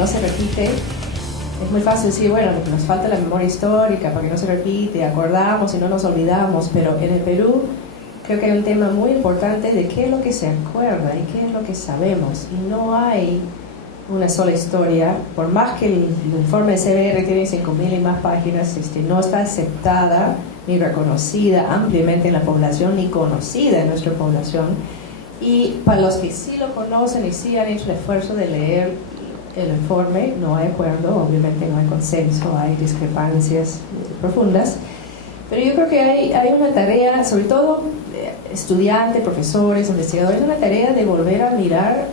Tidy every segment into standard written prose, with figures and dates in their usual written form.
no se repite. Es muy fácil decir, bueno, nos falta la memoria histórica para que no se repite, acordamos y no nos olvidamos, pero en el Perú creo que hay un tema muy importante de qué es lo que se acuerda y qué es lo que sabemos, y no hay una sola historia, por más que el informe de CBR tiene 5.000 y más páginas, no está aceptada ni reconocida ampliamente en la población, ni conocida en nuestra población, y para los que sí lo conocen y sí han hecho el esfuerzo de leer el informe, no hay acuerdo, obviamente no hay consenso, hay discrepancias profundas, pero yo creo que hay una tarea, sobre todo estudiantes, profesores, investigadores, una tarea de volver a mirar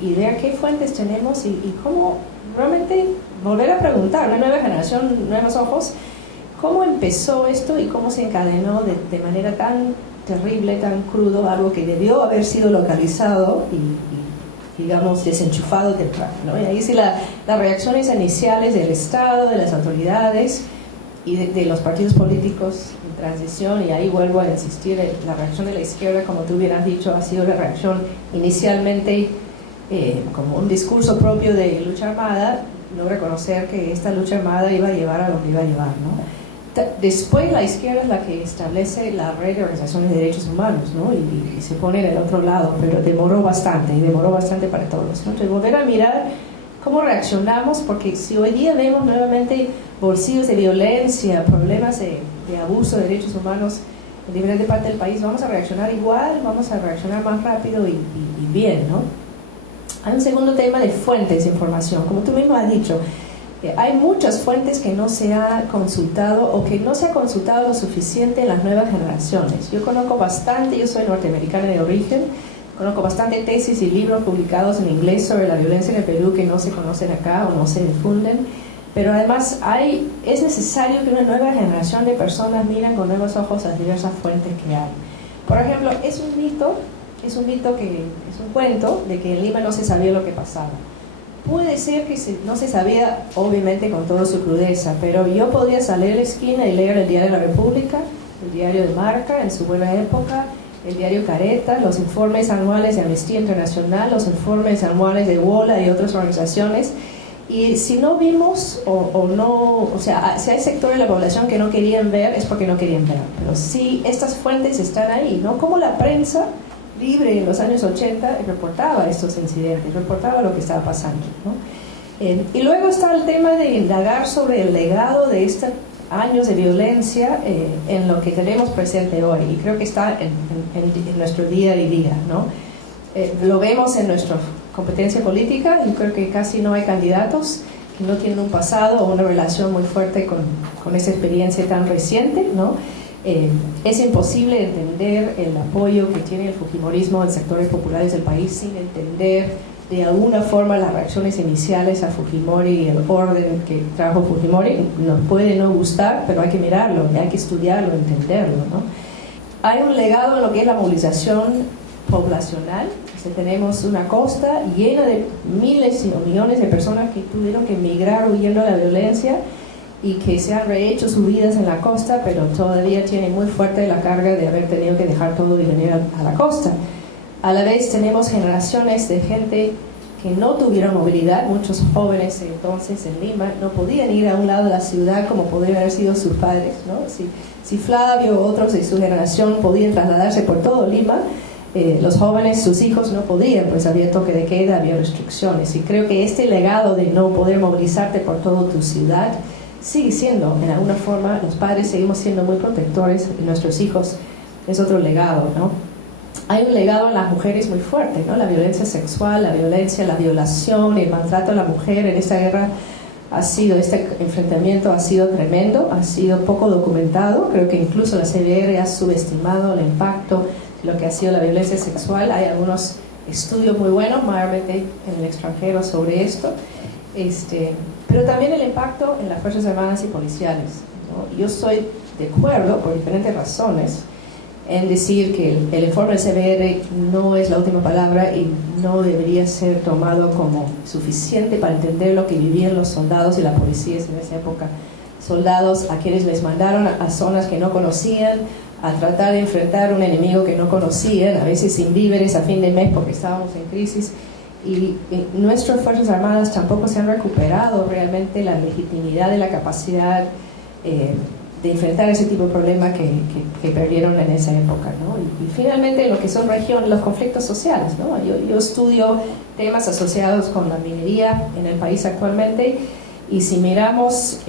y ver qué fuentes tenemos y cómo realmente volver a preguntar, una nueva generación, nuevos ojos, cómo empezó esto y cómo se encadenó de manera tan terrible, tan crudo, algo que debió haber sido localizado y digamos, desenchufado temprano, ¿no? Y ahí sí las reacciones iniciales del Estado, de las autoridades y de los partidos políticos en transición, y ahí vuelvo a insistir, la reacción de la izquierda, como tú hubieras dicho, ha sido la reacción inicialmente como un discurso propio de lucha armada, no reconocer que esta lucha armada iba a llevar a lo que iba a llevar, ¿no? Después la izquierda es la que establece la red de organizaciones de derechos humanos, ¿no? y se pone en el otro lado, pero demoró bastante, y demoró bastante para todos, ¿no? Entonces volver a mirar cómo reaccionamos, porque si hoy día vemos nuevamente bolsillos de violencia, problemas de abuso de derechos humanos en diferentes partes del país, vamos a reaccionar igual, vamos a reaccionar más rápido y bien, ¿no? Hay un segundo tema de fuentes de información, como tú mismo has dicho. Hay muchas fuentes que no se ha consultado o que no se ha consultado lo suficiente en las nuevas generaciones. Yo conozco bastante, yo soy norteamericana de origen, conozco bastante tesis y libros publicados en inglés sobre la violencia en el Perú que no se conocen acá o no se difunden, pero además es necesario que una nueva generación de personas miren con nuevos ojos las diversas fuentes que hay. Por ejemplo, es un mito que es un cuento de que en Lima no se sabía lo que pasaba. Puede ser que no se sabía, obviamente con toda su crudeza, pero yo podría salir a la esquina y leer el Diario de la República, el Diario de Marca en su buena época, el Diario Careta, los informes anuales de Amnistía Internacional, los informes anuales de WOLA y otras organizaciones, y si no vimos si hay sectores de la población que no querían ver, es porque no querían ver, pero sí, estas fuentes están ahí, ¿no? Como la prensa libre en los años 80 reportaba estos incidentes, reportaba lo que estaba pasando, ¿no? Y luego está el tema de indagar sobre el legado de estos años de violencia en lo que tenemos presente hoy, y creo que está en nuestro día a día, ¿no? Lo vemos en nuestra competencia política, y creo que casi no hay candidatos que no tienen un pasado o una relación muy fuerte con esa experiencia tan reciente, ¿no? Es imposible entender el apoyo que tiene el fujimorismo en sectores populares del país sin entender de alguna forma las reacciones iniciales a Fujimori y el orden que trajo Fujimori. Nos puede no gustar, pero hay que mirarlo, hay que estudiarlo, entenderlo, ¿no? Hay un legado en lo que es la movilización poblacional. Tenemos una costa llena de miles o millones de personas que tuvieron que emigrar huyendo de la violencia y que se han rehecho sus vidas en la costa, pero todavía tienen muy fuerte la carga de haber tenido que dejar todo y venir a la costa. A la vez tenemos generaciones de gente que no tuvieron movilidad, muchos jóvenes entonces en Lima no podían ir a un lado de la ciudad como podrían haber sido sus padres, ¿no? Si Flavio o otros de su generación podían trasladarse por todo Lima, los jóvenes, sus hijos no podían, pues había toque de queda, había restricciones, y creo que este legado de no poder movilizarte por toda tu ciudad sigue siendo, en alguna forma, los padres seguimos siendo muy protectores y nuestros hijos es otro legado, ¿no? Hay un legado en las mujeres muy fuerte, ¿no? La violencia sexual, la violencia, la violación, el maltrato a la mujer en esta guerra este enfrentamiento ha sido tremendo, ha sido poco documentado. Creo que incluso la CBR ha subestimado el impacto de lo que ha sido la violencia sexual. Hay algunos estudios muy buenos, mayormente en el extranjero, sobre esto. Pero también el impacto en las Fuerzas Armadas y policiales, ¿no? Yo estoy de acuerdo, por diferentes razones, en decir que el informe del CBR no es la última palabra y no debería ser tomado como suficiente para entender lo que vivían los soldados y las policías en esa época. Soldados a quienes les mandaron a zonas que no conocían, a tratar de enfrentar un enemigo que no conocían, a veces sin víveres a fin de mes porque estábamos en crisis, y nuestras Fuerzas Armadas tampoco se han recuperado realmente la legitimidad de la capacidad de enfrentar ese tipo de problema que perdieron en esa época, ¿no? Y finalmente lo que son los conflictos sociales, ¿no? Yo estudio temas asociados con la minería en el país actualmente, y si miramos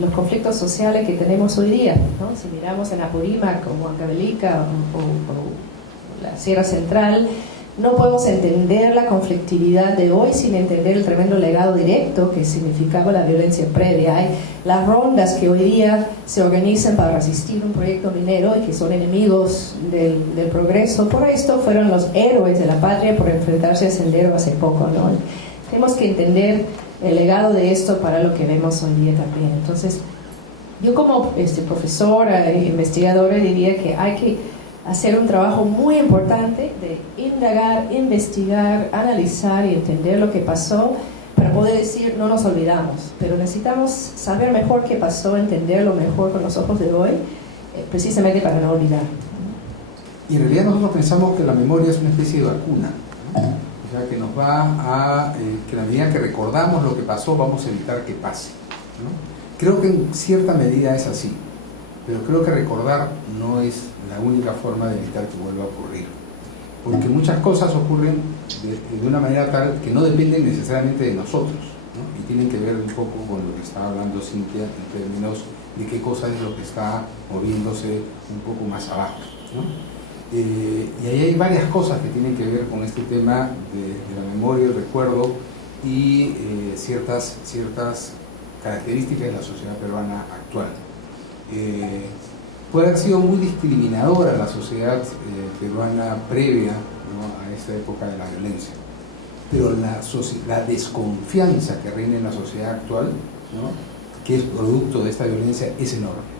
los conflictos sociales que tenemos hoy día, ¿no? Si miramos en Apurímac o Huancavelica o la Sierra Central, no podemos entender la conflictividad de hoy sin entender el tremendo legado directo que significaba la violencia previa. Hay las rondas que hoy día se organizan para resistir un proyecto minero y que son enemigos del progreso. Por esto fueron los héroes de la patria por enfrentarse a Sendero hace poco, ¿no? Tenemos que entender el legado de esto para lo que vemos hoy día también. Entonces, yo como profesora e investigadora diría que hay que hacer un trabajo muy importante de indagar, investigar, analizar y entender lo que pasó para poder decir no nos olvidamos, pero necesitamos saber mejor qué pasó, entenderlo mejor con los ojos de hoy, precisamente para no olvidar. Y en realidad nosotros pensamos que la memoria es una especie de vacuna, ¿no? O sea, que nos va a, que a la medida que recordamos lo que pasó, vamos a evitar que pase, ¿no? Creo que en cierta medida es así, pero creo que recordar no es la única forma de evitar que vuelva a ocurrir, porque muchas cosas ocurren de una manera tal que no dependen necesariamente de nosotros, ¿no? Y tienen que ver un poco con lo que estaba hablando Cintia en términos de qué cosa es lo que está moviéndose un poco más abajo, ¿no? Y ahí hay varias cosas que tienen que ver con este tema de la memoria, el recuerdo y ciertas características de la sociedad peruana actual. Puede haber sido muy discriminadora la sociedad peruana previa, ¿no?, a esta época de la violencia, pero la desconfianza que reina en la sociedad actual, ¿no?, que es producto de esta violencia, es enorme,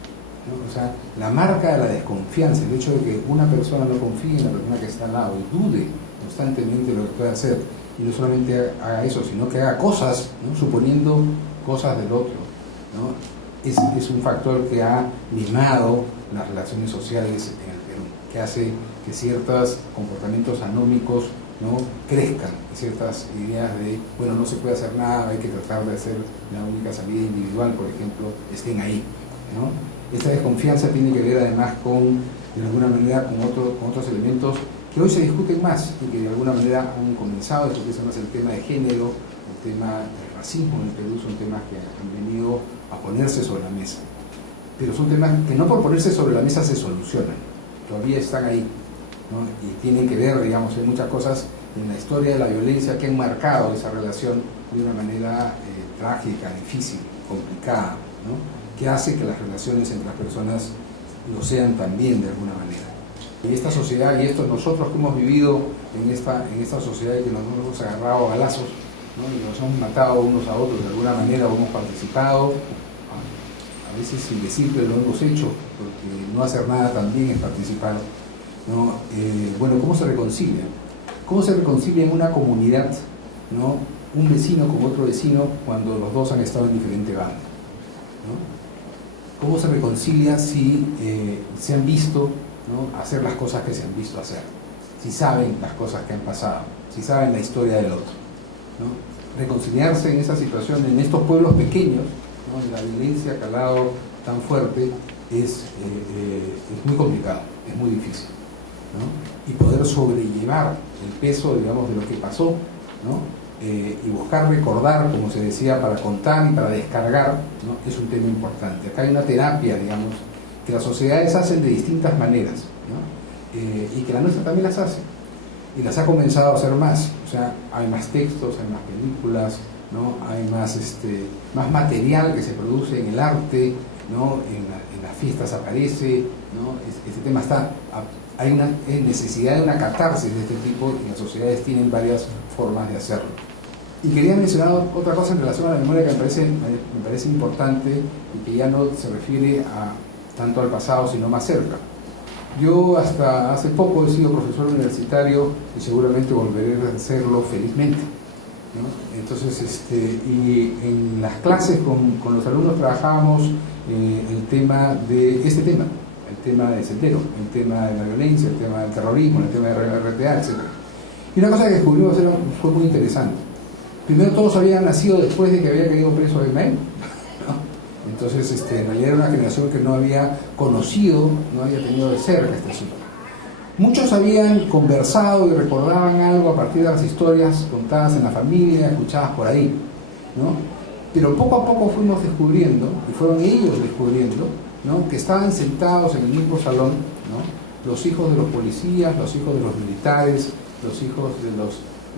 ¿no? O sea, la marca de la desconfianza, el hecho de que una persona no confíe en la persona que está al lado y dude constantemente de lo que puede hacer, y no solamente haga eso, sino que haga cosas, ¿no?, suponiendo cosas del otro, ¿no?, es un factor que ha minado las relaciones sociales en el Perú, que hace que ciertos comportamientos anómicos, ¿no?, crezcan, ciertas ideas de, bueno, no se puede hacer nada, hay que tratar de hacer la única salida individual, por ejemplo, estén ahí, ¿no? Esta desconfianza tiene que ver además con, de alguna manera, con otros elementos que hoy se discuten más y que de alguna manera han comenzado, esto que es más el tema de género, el tema del racismo en el Perú, son temas que han venido a ponerse sobre la mesa, pero son temas que no por ponerse sobre la mesa se solucionan, todavía están ahí, ¿no? Y tienen que ver, digamos, hay muchas cosas en la historia de la violencia que han marcado esa relación de una manera trágica, difícil, complicada, ¿no?, que hace que las relaciones entre las personas lo sean también de alguna manera. Y esta sociedad, y esto nosotros que hemos vivido en esta sociedad y que nos hemos agarrado a balazos, ¿no?, y nos hemos matado unos a otros de alguna manera, o hemos participado, a veces sin decir que lo hemos hecho, porque no hacer nada también es participar, ¿no? Bueno, ¿cómo se reconcilia? ¿Cómo se reconcilia en una comunidad, ¿no?, un vecino con otro vecino cuando los dos han estado en diferente bando, ¿no? ¿Cómo se reconcilia si se han visto, ¿no?, hacer las cosas que se han visto hacer? Si saben las cosas que han pasado, si saben la historia del otro, ¿no? Reconciliarse en esa situación, en estos pueblos pequeños, ¿no?, en la violencia calado tan fuerte, es muy complicado, es muy difícil, ¿no? Y poder sobrellevar el peso, digamos, de lo que pasó, ¿no?, y buscar recordar, como se decía, para contar y para descargar, ¿no?, es un tema importante. Acá hay una terapia, digamos, que las sociedades hacen de distintas maneras, ¿no?, y que la nuestra también las hace, y las ha comenzado a hacer más. O sea, hay más textos, hay más películas, ¿no?, hay más material que se produce en el arte, ¿no?, en las fiestas aparece, ¿no?, este tema está, hay una necesidad de una catarsis de este tipo, y las sociedades tienen varias formas de hacerlo. Y quería mencionar otra cosa en relación a la memoria que me parece importante y que ya no se refiere tanto al pasado sino más cerca. Yo hasta hace poco he sido profesor universitario y seguramente volveré a hacerlo felizmente, ¿no? Entonces, y en las clases con los alumnos trabajábamos el tema de Sendero, el tema de la violencia, el tema del terrorismo, el tema de RTA, etc. Y una cosa que descubrimos fue muy interesante. Primero, todos habían nacido después de que había caído preso Ismael, ¿no? Entonces, en realidad era una generación que no había conocido, no había tenido de cerca este asunto. Muchos habían conversado y recordaban algo a partir de las historias contadas en la familia, escuchadas por ahí, ¿no? Pero poco a poco fuimos descubriendo, y fueron ellos descubriendo, ¿no?, que estaban sentados en el mismo salón, ¿no?, los hijos de los policías, los hijos de los militares, los hijos de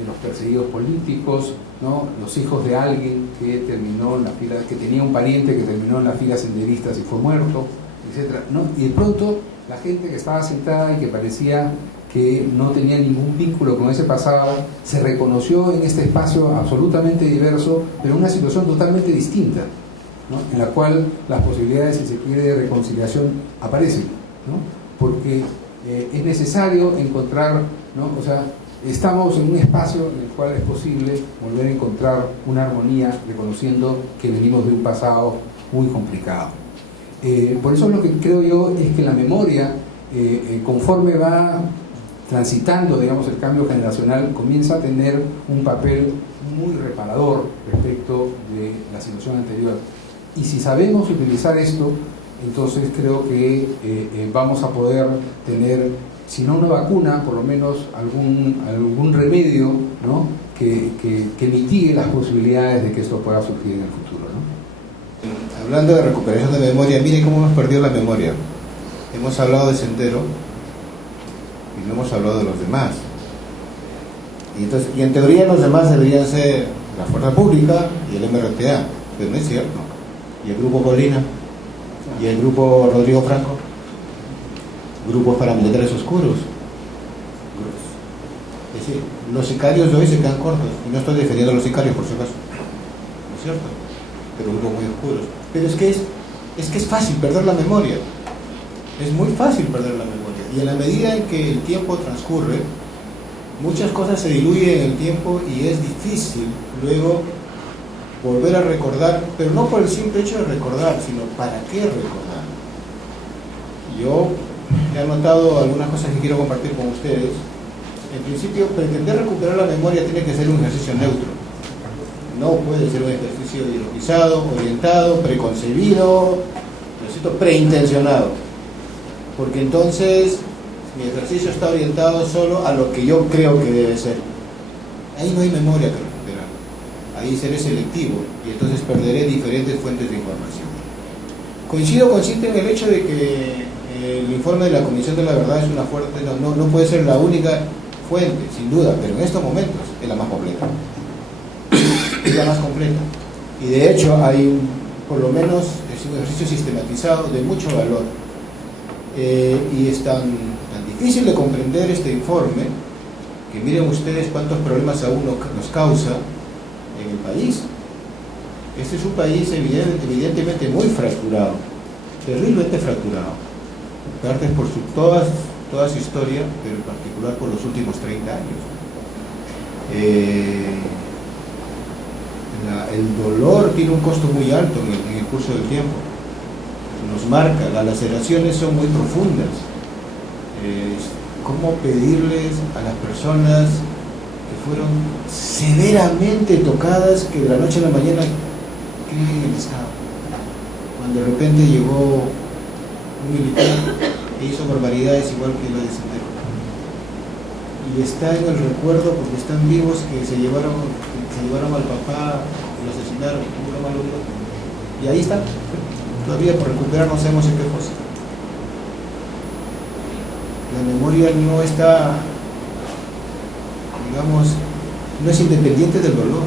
los perseguidos políticos, ¿no?, los hijos de alguien que terminó en la fila, que tenía un pariente que terminó en las filas senderistas y fue muerto, etcétera, ¿no? Y de pronto la gente que estaba sentada y que parecía que no tenía ningún vínculo con ese pasado, se reconoció en este espacio absolutamente diverso, pero en una situación totalmente distinta, ¿no?, en la cual las posibilidades, si se quiere, de reconciliación aparecen, ¿no?, porque es necesario encontrar, ¿no?, o sea, estamos en un espacio en el cual es posible volver a encontrar una armonía, reconociendo que venimos de un pasado muy complicado. Por eso lo que creo yo es que la memoria, conforme va transitando, digamos, el cambio generacional, comienza a tener un papel muy reparador respecto de la situación anterior. Y si sabemos utilizar esto, entonces creo que vamos a poder tener, si no una vacuna, por lo menos algún remedio, ¿no?, que mitigue las posibilidades de que esto pueda surgir en el futuro, ¿no? Hablando de recuperación de memoria, miren cómo hemos perdido la memoria. Hemos hablado de Sendero y no hemos hablado de los demás. Y en teoría los demás deberían ser la Fuerza Pública y el MRTA, pero no es cierto. Y el Grupo Colina, y el Grupo Rodrigo Franco, grupos paramilitares oscuros. Es decir, los sicarios de hoy se quedan cortos, y no estoy defendiendo a los sicarios, por si acaso, ¿no es cierto? Pero grupos muy oscuros. Pero es que es fácil perder la memoria. Es muy fácil perder la memoria. Y en la medida en que el tiempo transcurre, muchas cosas se diluyen en el tiempo y es difícil luego volver a recordar, pero no por el simple hecho de recordar, sino para qué recordar. Yo he anotado algunas cosas que quiero compartir con ustedes. En principio, pretender recuperar la memoria tiene que ser un ejercicio neutro. No puede ser un ejercicio ideologizado, orientado, preconcebido, preintencionado. Porque entonces mi ejercicio está orientado solo a lo que yo creo que debe ser. Ahí no hay memoria que recuperar. Ahí seré selectivo y entonces perderé diferentes fuentes de información. Coincido con Cintia en el hecho de que el informe de la Comisión de la Verdad es una fuerte, no puede ser la única fuente, sin duda, pero en estos momentos es la más completa. Es la más completa. Y de hecho hay por lo menos es un ejercicio sistematizado de mucho valor. Y es tan difícil de comprender este informe que miren ustedes cuántos problemas aún nos causa en el país. Este es un país evidentemente muy fracturado, terriblemente fracturado, parte por toda su historia, pero en particular por los últimos 30 años. El dolor tiene un costo muy alto en el curso del tiempo. Nos marca, las laceraciones son muy profundas. ¿Cómo pedirles a las personas que fueron severamente tocadas que de la noche a la mañana creen en el Estado? Cuando de repente llegó un militar e hizo barbaridades igual que la de Sendero. Y está en el recuerdo porque están vivos que se llevaron al papá, lo asesinaron, uno malo, y ahí está. Todavía por recuperar no sabemos en qué cosa. La memoria no está, digamos, no es independiente del dolor.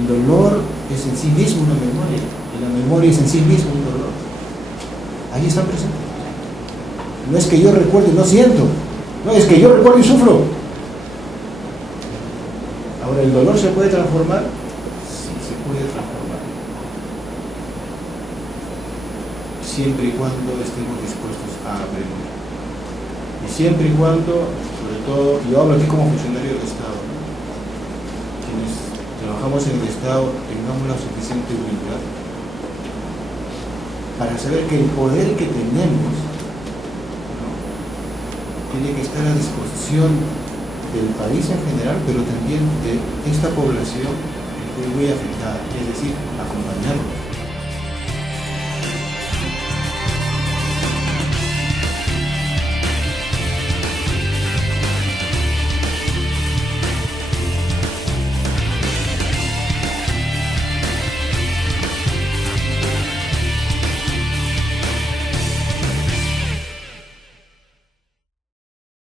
El dolor es en sí mismo una memoria, y la memoria es en sí mismo un dolor. Ahí está presente. No es que yo recuerde y no siento, no, es que yo recuerdo y sufro. Ahora, ¿el dolor se puede transformar? Sí, se puede transformar. Siempre y cuando estemos dispuestos a aprender. Y siempre y cuando, sobre todo, yo hablo aquí como funcionario del Estado, ¿no? Quienes trabajamos en el Estado tengamos la suficiente humildad para saber que el poder que tenemos, ¿no?, tiene que estar a disposición del país en general, pero también de esta población que fue muy afectada, es decir, acompañarlos.